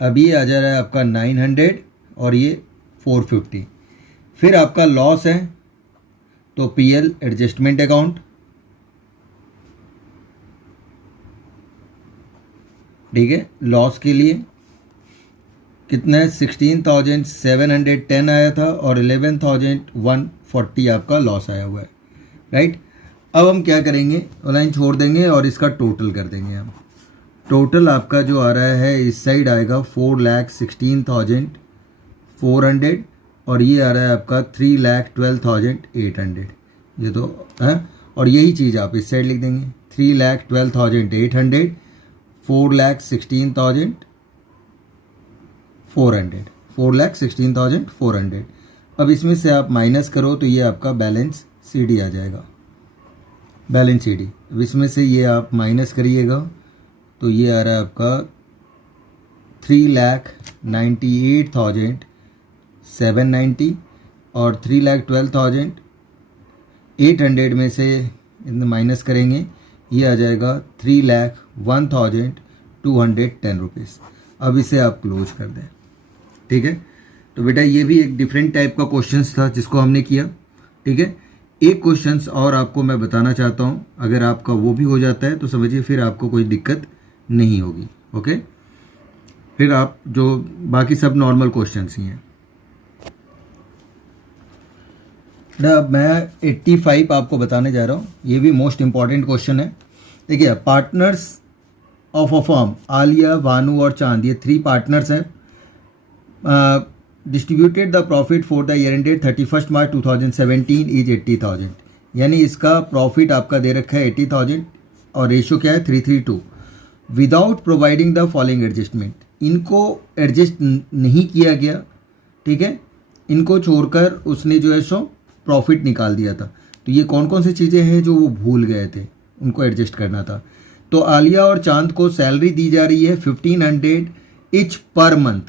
अब ये आ जा रहा है आपका 900 और ये 450। फिर आपका लॉस है तो पीएल एडजस्टमेंट अकाउंट, ठीक है। लॉस के लिए कितना है 16,710 आया था और 11,140 आपका लॉस आया हुआ है, राइट। अब हम क्या करेंगे, लाइन छोड़ देंगे और इसका टोटल कर देंगे हम। टोटल आपका जो आ रहा है इस साइड आएगा 4,16,400 और ये आ रहा है आपका 3,12,800, ये तो है। और यही चीज़ आप इस साइड लिख देंगे 3,12,800, 4,16,400, 4,16,400। अब इसमें से आप माइनस करो तो ये आपका बैलेंस सीडी आ जाएगा, बैलेंस सीडी। अब इसमें से ये आप माइनस करिएगा तो ये आ रहा है आपका 3,98,790 और 3,12,800 में से माइनस करेंगे, ये आ जाएगा 3,01,210 रुपीज़। अब इसे आप क्लोज कर दें, ठीक है। तो बेटा ये भी एक डिफरेंट टाइप का क्वेश्चंस था जिसको हमने किया, ठीक है। एक क्वेश्चंस और आपको मैं बताना चाहता हूँ, अगर आपका वो भी हो जाता है तो समझिए फिर आपको कोई दिक्कत नहीं होगी, ओके। फिर आप जो बाकी सब नॉर्मल क्वेश्चंस ही हैं। अब मैं 85 आपको बताने जा रहा हूँ, ये भी मोस्ट इंपॉर्टेंट क्वेश्चन है। देखिए partners of a firm, Alia, Bhanu और चांद, ये 3 पार्टनर्स हैं। Distributed the profit for the year ended 31 March 2017 is 80,000, यानी इसका प्रॉफिट आपका दे रखा है 80,000 और रेशियो क्या है 3:3 without providing the following adjustment. इनको एडजस्ट नहीं किया गया, ठीक है, इनको छोड़कर उसने जो है सो प्रॉफिट निकाल दिया था। तो ये कौन कौन सी चीज़ें हैं जो वो भूल गए थे, उनको एडजस्ट करना था। तो आलिया और चांद को सैलरी दी जा रही है 1,500 ईच पर मंथ,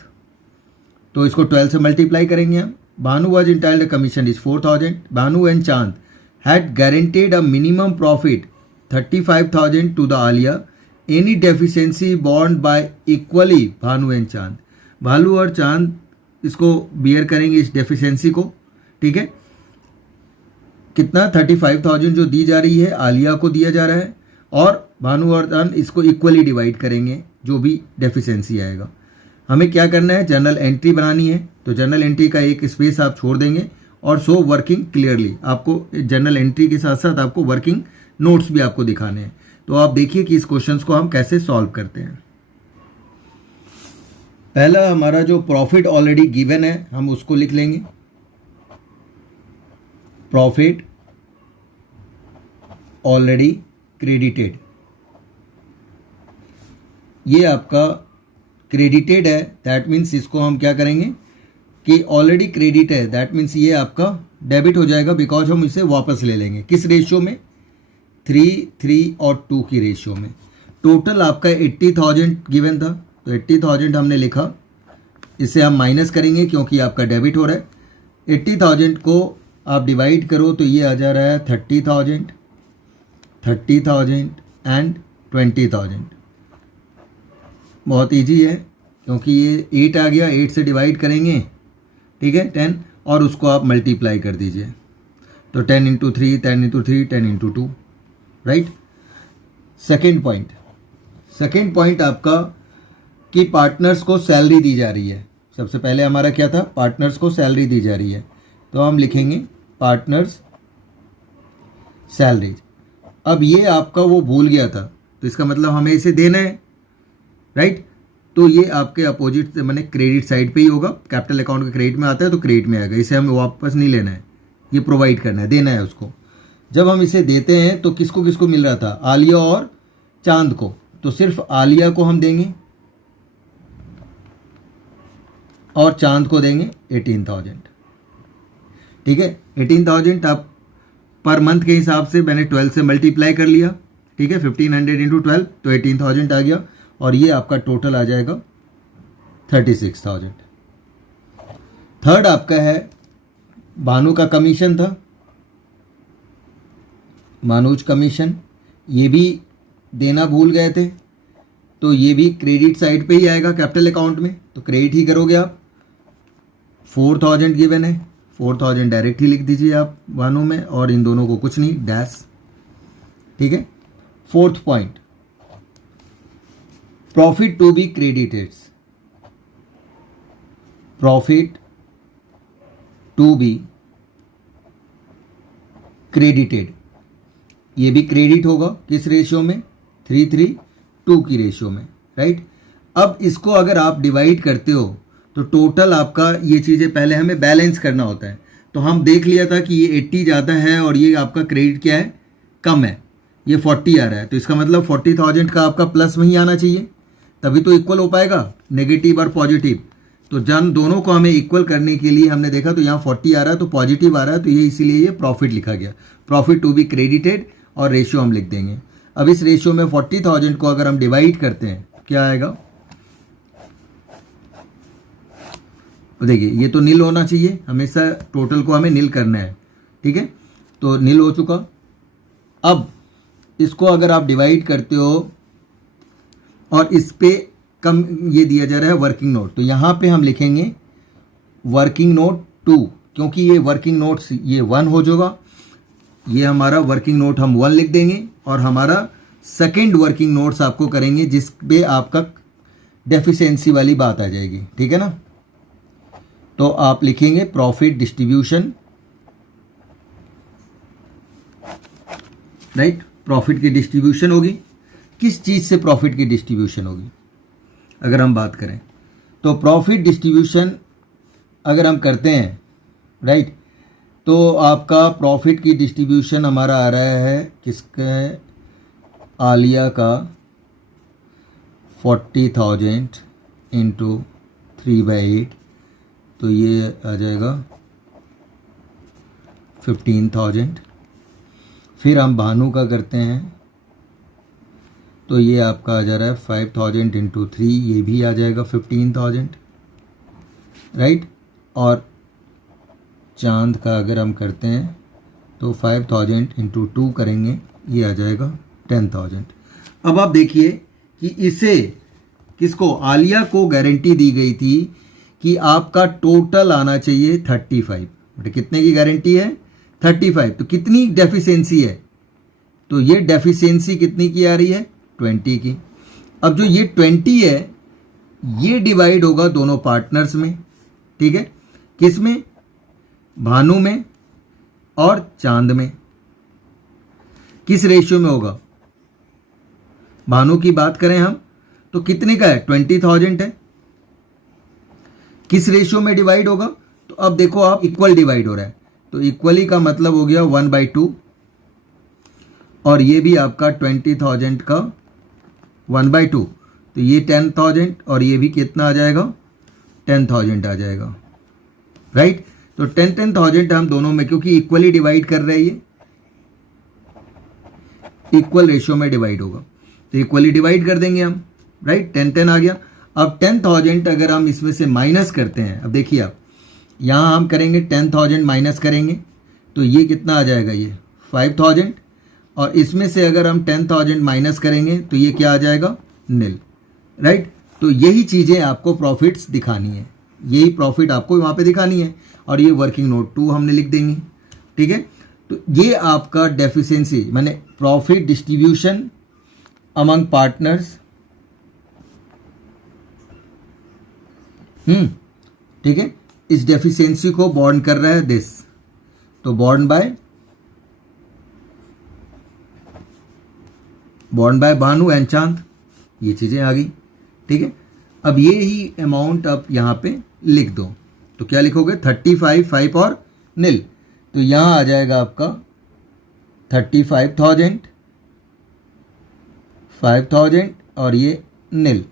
तो इसको 12 से मल्टीप्लाई करेंगे हम। Bhanu was entitled commission is 4,000। Bhanu and Chand had guaranteed a minimum profit 35,000 to the Aliya, any deficiency borne by equally Bhanu and Chand. Bhanu और चांद इसको बियर करेंगे इस डेफिशिएंसी को, ठीक है। कितना 35,000 जो दी जा रही है आलिया को दिया जा रहा है और भानु और चांद इसको इक्वली डिवाइड करेंगे जो भी डेफिशिएंसी आएगा। हमें क्या करना है, जर्नल एंट्री बनानी है। तो जर्नल एंट्री का एक स्पेस आप छोड़ देंगे और शो वर्किंग क्लियरली। आपको जर्नल एंट्री के साथ साथ आपको वर्किंग नोट्स भी आपको दिखाने हैं। तो आप देखिए कि इस क्वेश्चन को हम कैसे सॉल्व करते हैं। पहला हमारा जो प्रॉफिट ऑलरेडी गिवन है हम उसको लिख लेंगे, प्रॉफिट ऑलरेडी क्रेडिटेड। ये आपका क्रेडिटेड है, दैट मीन्स इसको हम क्या करेंगे कि ऑलरेडी क्रेडिट है, दैट मीन्स ये आपका डेबिट हो जाएगा, बिकॉज हम इसे वापस ले लेंगे। किस रेशियो में? 3, 3 और 2 की रेशियो में। टोटल आपका 80,000 गिवन था, तो 80,000 हमने लिखा, इसे हम माइनस करेंगे क्योंकि आपका डेबिट हो रहा है। 80,000 को आप डिवाइड करो तो ये आ जा रहा है 30,000, 30,000 एंड 20,000। बहुत इजी है क्योंकि ये 8 आ गया, 8 से डिवाइड करेंगे, ठीक है, 10, और उसको आप मल्टीप्लाई कर दीजिए, तो 10 into 3, 10 into 3, 10 into 2, right. Second point आपका कि पार्टनर्स को सैलरी दी जा रही है। सबसे पहले हमारा क्या था? पार्टनर्स को सैलरी दी जा रही है, तो हम लिखेंगे पार्टनर्स सैलरीज। अब ये आपका वो भूल गया था, तो इसका मतलब हमें इसे देना है, राइट। तो ये आपके अपोजिट मैंने क्रेडिट साइड पे ही होगा, कैपिटल अकाउंट के क्रेडिट में आता है तो क्रेडिट में आएगा, इसे हमें वापस नहीं लेना है, ये प्रोवाइड करना है, देना है उसको। जब हम इसे देते हैं तो किसको किसको मिल रहा था? आलिया और चांद को, तो सिर्फ आलिया को हम देंगे और चांद को देंगे 18,000, ठीक है। 18,000 आप पर मंथ के हिसाब से मैंने 12 से मल्टीप्लाई कर लिया, ठीक है, 1500 इंटू 12 तो 18,000 आ गया, और ये आपका टोटल आ जाएगा 36,000। थर्ड आपका है भानु का कमीशन था, मानुज कमीशन, ये भी देना भूल गए थे, तो ये भी क्रेडिट साइड पे ही आएगा कैपिटल अकाउंट में, तो क्रेडिट ही करोगे आप। 4,000 गिवन है, 4,000 डायरेक्ट ही लिख दीजिए आप भानु में, और इन दोनों को कुछ नहीं, डैश, ठीक है। Fourth point, profit to be credited, profit to be credited, ये भी क्रेडिट होगा, किस रेशियो में? 3:3:2 की रेशियो में, राइट। अब इसको अगर आप डिवाइड करते हो तो टोटल आपका ये चीज़ें पहले हमें बैलेंस करना होता है, तो हम देख लिया था कि ये 80 ज़्यादा है और ये आपका क्रेडिट क्या है? कम है, ये 40 आ रहा है, तो इसका मतलब 40,000 का आपका प्लस वहीं आना चाहिए, तभी तो इक्वल हो पाएगा, नेगेटिव और पॉजिटिव। तो जन दोनों को हमें इक्वल करने के लिए हमने देखा, तो यहाँ 40 आ रहा है तो पॉजिटिव आ रहा है, तो ये इसीलिए ये प्रॉफिट लिखा गया, प्रॉफिट टू बी क्रेडिटेड, और रेशियो हम लिख देंगे। अब इस रेशियो में 40,000 को अगर हम डिवाइड करते हैं, क्या आएगा? देखिए, ये तो नील होना चाहिए, हमेशा टोटल को हमें नील करना है, ठीक है, तो नील हो चुका। अब इसको अगर आप डिवाइड करते हो और इस पे कम ये दिया जा रहा है वर्किंग नोट, तो यहाँ पे हम लिखेंगे वर्किंग नोट 2, क्योंकि ये वर्किंग नोट्स ये 1 हो जाएगा, ये हमारा वर्किंग नोट हम 1 लिख देंगे, और हमारा सेकंड वर्किंग नोट्स आपको करेंगे जिस पे आपका डेफिशिएंसी वाली बात आ जाएगी, ठीक है ना। तो आप लिखेंगे प्रॉफिट डिस्ट्रीब्यूशन, राइट, प्रॉफिट की डिस्ट्रीब्यूशन होगी। किस चीज़ से प्रॉफिट की डिस्ट्रीब्यूशन होगी अगर हम बात करें, तो प्रॉफिट डिस्ट्रीब्यूशन अगर हम करते हैं, राइट, तो आपका प्रॉफिट की डिस्ट्रीब्यूशन हमारा आ रहा है किसका? आलिया का 40,000 इंटू 3/8, तो ये आ जाएगा 15,000। फिर हम भानु का करते हैं, तो ये आपका आ जा रहा है 5,000 इंटू 3, ये भी आ जाएगा 15,000, राइट। और चांद का अगर हम करते हैं तो 5,000 इंटू 2 करेंगे, ये आ जाएगा 10,000। अब आप देखिए कि इसे किसको? आलिया को गारंटी दी गई थी कि आपका टोटल आना चाहिए 35, बट कितने की गारंटी है? 35, तो कितनी डेफिशिएंसी है? तो ये डेफिशिएंसी कितनी की आ रही है? 20 की। अब जो ये 20 है ये डिवाइड होगा दोनों पार्टनर्स में, ठीक है, किस में? भानु में और चांद में। किस रेशियो में होगा? भानु की बात करें हम तो कितने का है? 20,000 है। किस रेशियो में डिवाइड होगा? तो अब देखो आप, इक्वल डिवाइड हो रहा है, तो इक्वली का मतलब हो गया 1/2, और ये भी आपका 20,000 का 1/2, तो ये 10,000 और ये भी कितना आ जाएगा, 10,000 आ जाएगा, राइट। तो 10,000 हम दोनों में, क्योंकि इक्वली डिवाइड कर रहे हैं, ये इक्वल रेशियो में डिवाइड होगा, तो इक्वली डिवाइड कर देंगे हम, राइट। 10 आ गया। अब 10,000 अगर हम इसमें से माइनस करते हैं, अब देखिए आप यहाँ हम करेंगे 10,000 माइनस करेंगे तो ये कितना आ जाएगा, ये 5,000, और इसमें से अगर हम 10,000 माइनस करेंगे तो ये क्या आ जाएगा, नील, राइट। तो यही चीज़ें आपको प्रॉफिट्स दिखानी है, यही प्रॉफिट आपको वहाँ पे दिखानी है, और ये वर्किंग नोट 2 हमने लिख देंगे, ठीक है। तो ये आपका डेफिशिएंसी माने प्रॉफिट डिस्ट्रीब्यूशन अमंग पार्टनर्स, ठीक है। इस डेफिशिएंसी को बॉर्न कर रहा है दिस, तो बॉर्न बाय भानु एंड चांद, ये चीज़ें आ गई, ठीक है। अब ये ही अमाउंट आप यहाँ पे लिख दो, तो क्या लिखोगे, 35, 5 और नील, तो यहाँ आ जाएगा आपका 35,000, 5,000 और ये नील,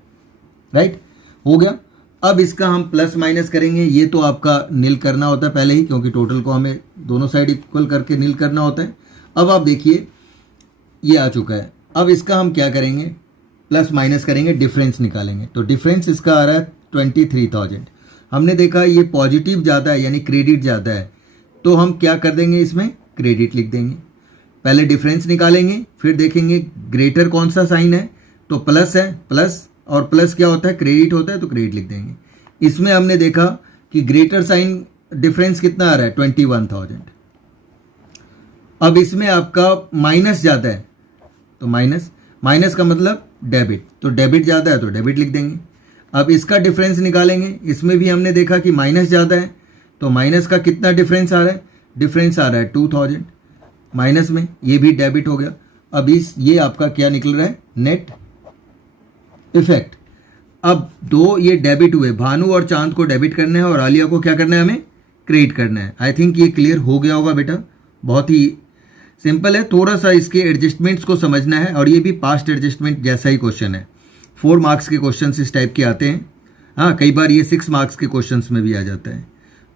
राइट, हो गया। अब इसका हम प्लस माइनस करेंगे, ये तो आपका नील करना होता है पहले ही, क्योंकि टोटल को हमें दोनों साइड इक्वल करके नील करना होता है। अब आप देखिए ये आ चुका है, अब इसका हम क्या करेंगे, प्लस माइनस करेंगे, डिफरेंस निकालेंगे, तो डिफरेंस इसका आ रहा है 23,000। हमने देखा ये पॉजिटिव ज़्यादा है यानी क्रेडिट ज़्यादा है, तो हम क्या कर देंगे, इसमें क्रेडिट लिख देंगे। पहले डिफरेंस निकालेंगे, फिर देखेंगे ग्रेटर कौन सा साइन है, तो प्लस है, प्लस, और प्लस क्या होता है, क्रेडिट होता है, तो क्रेडिट लिख देंगे। इसमें हमने देखा कि ग्रेटर साइन डिफरेंस कितना आ रहा है, 21,000। अब इसमें आपका माइनस ज़्यादा है, तो माइनस का मतलब डेबिट, तो डेबिट ज़्यादा है तो डेबिट लिख देंगे। अब इसका डिफरेंस निकालेंगे, इसमें भी हमने देखा कि माइनस ज़्यादा है, तो माइनस का कितना डिफरेंस आ रहा है, डिफरेंस आ रहा है 2,000 माइनस में, ये भी डेबिट हो गया। अब ये आपका क्या निकल रहा है, नेट इफेक्ट। अब दो ये डेबिट हुए, भानु और चांद को डेबिट करना है और आलिया को क्या करना है, हमें क्रेडिट करना है। आई थिंक ये क्लियर हो गया होगा बेटा, बहुत ही सिंपल है, थोड़ा सा इसके एडजस्टमेंट्स को समझना है, और ये भी पास्ट एडजस्टमेंट जैसा ही क्वेश्चन है। 4 मार्क्स के क्वेश्चन इस टाइप के आते हैं, हाँ कई बार ये 6 मार्क्स के क्वेश्चन में भी आ जाता है,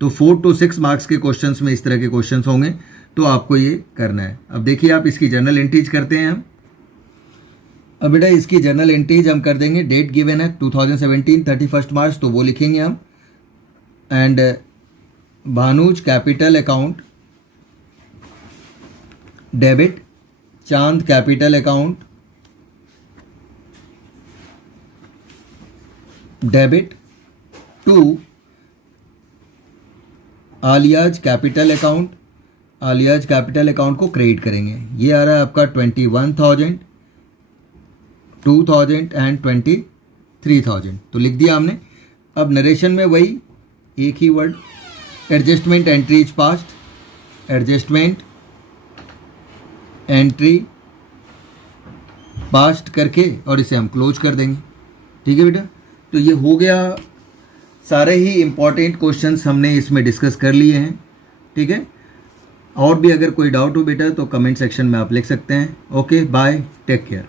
तो 4 to 6 मार्क्स के क्वेश्चन में इस तरह के क्वेश्चन होंगे, तो आपको ये करना है। अब देखिए आप इसकी जर्नल एंट्रीज करते हैं हम। अब बेटा इसकी जर्नल एंट्रीज हम कर देंगे, डेट गिवन है 2017 31 मार्च, तो वो लिखेंगे हम, and Bhanu's capital account debit, Chand capital account debit to Aliya's capital account, Aliya's capital account को क्रेडिट करेंगे। ये आ रहा है आपका 21,000, 2,000 एंड 23,000, तो लिख दिया हमने। अब नरेशन में वही एक ही word, adjustment entries passed, adjustment entry passed करके और इसे हम क्लोज कर देंगे, ठीक है बेटा। तो ये हो गया, सारे ही इम्पॉर्टेंट क्वेश्चंस हमने इसमें डिस्कस कर लिए हैं, ठीक है। और भी अगर कोई डाउट हो बेटा तो कमेंट सेक्शन में आप लिख सकते हैं। Okay bye, take care.